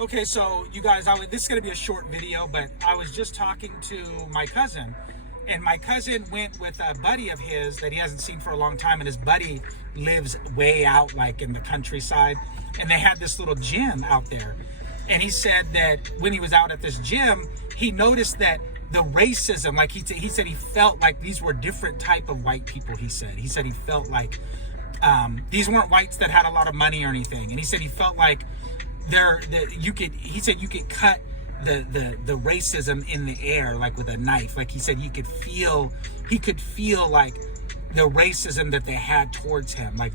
Okay, so you guys, this is going to be a short video, but I was just talking to my cousin, and my cousin went with a buddy of his that he hasn't seen for a long time, and his buddy lives way out, like in the countryside, and they had this little gym out there. And he said that when he was out at this gym, he noticed that the racism, like he said he felt like these were different type of white people, he said he felt like these weren't whites that had a lot of money or anything. And he said he felt like you could cut the racism in the air, like with a knife. Like he said he could feel like the racism that they had towards him. Like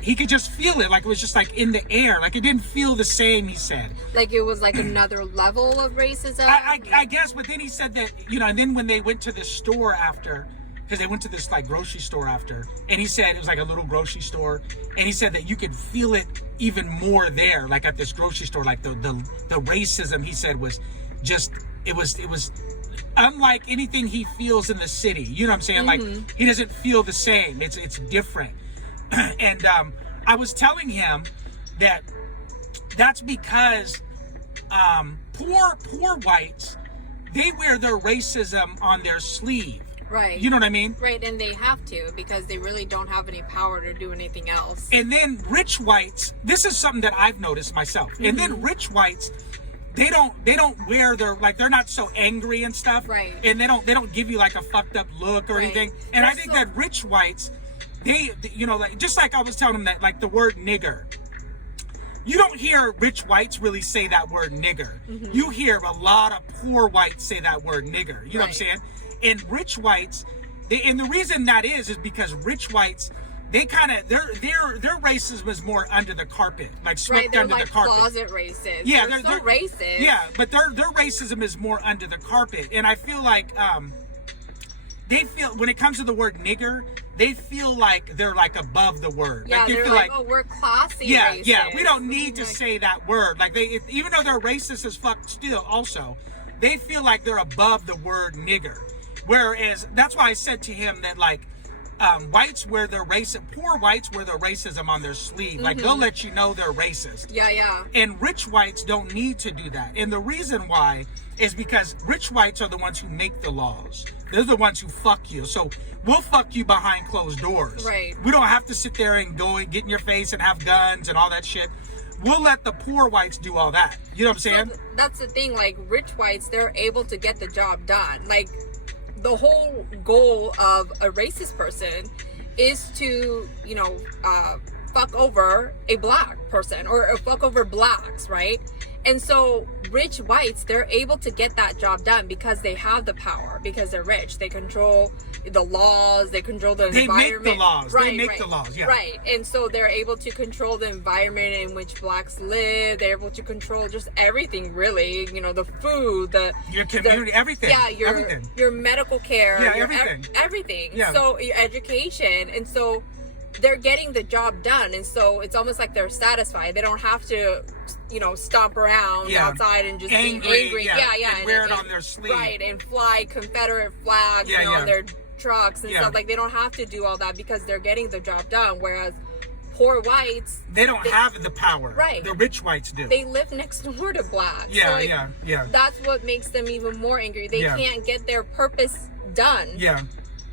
he could just feel it, like it was just like in the air, like it didn't feel the same, he said. Like it was like another level of racism? I guess, but then he said that, and then when they went to the store after, because they went to this like grocery store after, and he said it was like a little grocery store, and he said that you could feel it even more there, like at this grocery store, like the racism, he said, was just, it was unlike anything he feels in the city. You know what I'm saying? Mm-hmm. Like he doesn't feel the same. It's different. And I was telling him that that's because poor whites, they wear their racism on their sleeve. Right. You know what I mean? Right, and they have to, because they really don't have any power to do anything else. And then rich whites, this is something that I've noticed myself. Mm-hmm. And then rich whites, they don't wear their, like, they're not so angry and stuff. Right. And they don't give you like a fucked up look or anything. And I think that rich whites, they, like, just like I was telling them that, like, the word nigger, you don't hear rich whites really say that word nigger. Mm-hmm. You hear a lot of poor whites say that word nigger. You know what I'm saying? And rich whites, and the reason that is because rich whites, they kind of, their racism is more under the carpet, like swept under the carpet. Closet racist. Yeah, they're so racist. Yeah, but their racism is more under the carpet, and I feel like they feel, when it comes to the word nigger, they feel like they're like above the word. Yeah, like, they they're feel like, oh, we're classy. Yeah, racist. yeah, we don't need to say that word. Like even though they're racist as fuck, still also, they feel like they're above the word nigger. Whereas that's why I said to him that, like, whites wear their poor whites wear their racism on their sleeve. Like, they'll let you know they're racist. Yeah, yeah. And rich whites don't need to do that. And the reason why is because rich whites are the ones who make the laws. They're the ones who fuck you. So we'll fuck you behind closed doors. Right. We don't have to sit there and go and get in your face and have guns and all that shit. We'll let the poor whites do all that. You know what I'm saying? So that's the thing. Like, rich whites, they're able to get the job done. Like, the whole goal of a racist person is to, fuck over a black person or fuck over blacks, right? And so rich whites, they're able to get that job done because they have the power, because they're rich. They control the laws, they control the environment. They make the laws. Right, they make the laws, yeah. Right. And so they're able to control the environment in which blacks live. They're able to control just everything, really. The food, your community, everything. Yeah, everything. Your medical care. Yeah, everything. Everything. Yeah. So your education. And so they're getting the job done. And so it's almost like they're satisfied. They don't have to, stomp around outside and just be angry. Yeah. And wear it on their sleeve. Right. And fly Confederate flags on their trucks and stuff. Like, they don't have to do all that because they're getting the job done. Whereas poor whites, they have the power. Right. The rich whites do. They live next door to blacks. Yeah, so, yeah. That's what makes them even more angry. They can't get their purpose done. Yeah.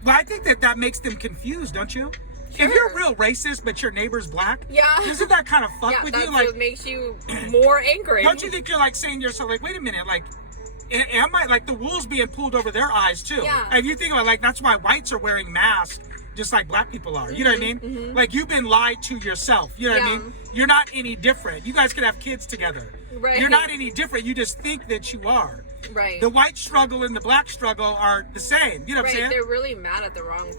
Well, I think that makes them confused, don't you? Sure. If you're a real racist, but your neighbor's black, doesn't that kind of fuck with you? Like, what makes you more angry. Don't you think you're like saying to yourself, like, wait a minute, like, am I, like, the wool's being pulled over their eyes too? Yeah. And you think about, like, that's why whites are wearing masks just like black people are. You know what I mean? Mm-hmm. Like, you've been lied to yourself. You know what I mean? You're not any different. You guys could have kids together. Right. You're not any different. You just think that you are. Right. The white struggle and the black struggle are the same. You know what I'm saying? They're really mad at the wrong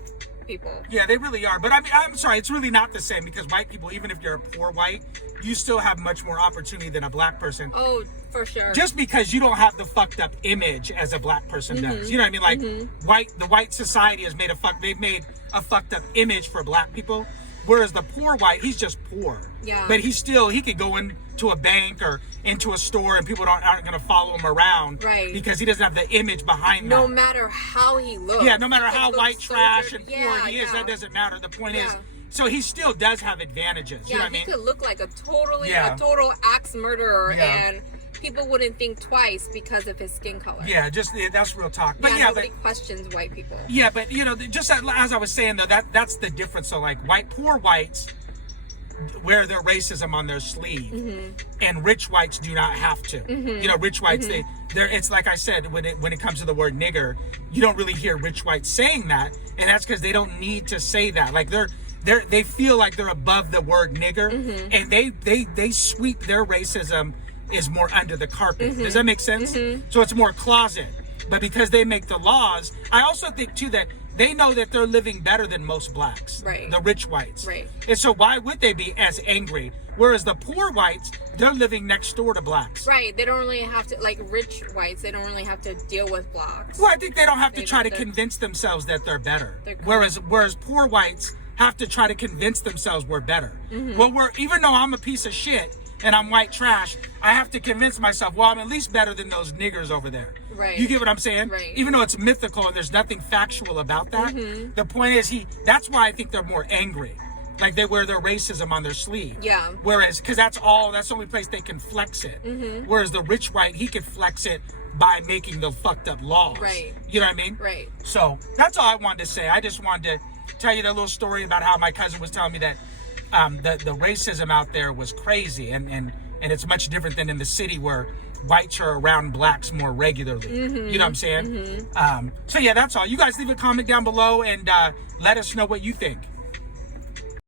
people. Yeah, they really are. But I mean, I'm sorry, it's really not the same, because white people, even if you're a poor white, you still have much more opportunity than a black person. Oh, for sure. Just because you don't have the fucked up image as a black person does. You know what I mean? Like, the white society has made they've made a fucked up image for black people. Whereas the poor white, he's just poor. Yeah. But he could go into a bank or into a store and people aren't going to follow him around. Right. Because he doesn't have the image behind no that. matter how he looks. Yeah, no matter how white so trash and dirty. poor he is, that doesn't matter. The point is, So he still does have advantages. You know what I mean? He could look like a Yeah. total axe murderer, Yeah. and people wouldn't think twice because of his skin color. Yeah, that's real talk. But nobody questions white people. Yeah, but just as I was saying though, that's the difference. So like poor whites wear their racism on their sleeve, and rich whites do not have to. Rich whites they're it's like I said, when it comes to the word nigger, you don't really hear rich whites saying that, and that's because they don't need to say that. Like they feel like they're above the word nigger, and they sweep their racism is more under the carpet. Does that make sense? So it's more closet. But because they make the laws, I also think too that they know that they're living better than most blacks, right? The rich whites, right? And so why would they be as angry? Whereas the poor whites, they're living next door to blacks, right? They don't really have to, like rich whites, they don't really have to deal with blacks. Well, I think they don't have to try to convince themselves that they're better. Whereas poor whites have to try to convince themselves we're better. Well, even though I'm a piece of shit and I'm white trash, I have to convince myself, well, I'm at least better than those niggers over there. Right. You get what I'm saying? Right. Even though it's mythical and there's nothing factual about that, the point is that's why I think they're more angry. Like they wear their racism on their sleeve. Yeah. Whereas, because that's the only place they can flex it. Whereas the rich white, he could flex it by making the fucked up laws. Right. You know what I mean? Right. So that's all I wanted to say. I just wanted to tell you that little story about how my cousin was telling me that the racism out there was crazy, and it's much different than in the city where whites are around blacks more regularly. You know what I'm saying? So yeah, that's all. You guys leave a comment down below and let us know what you think.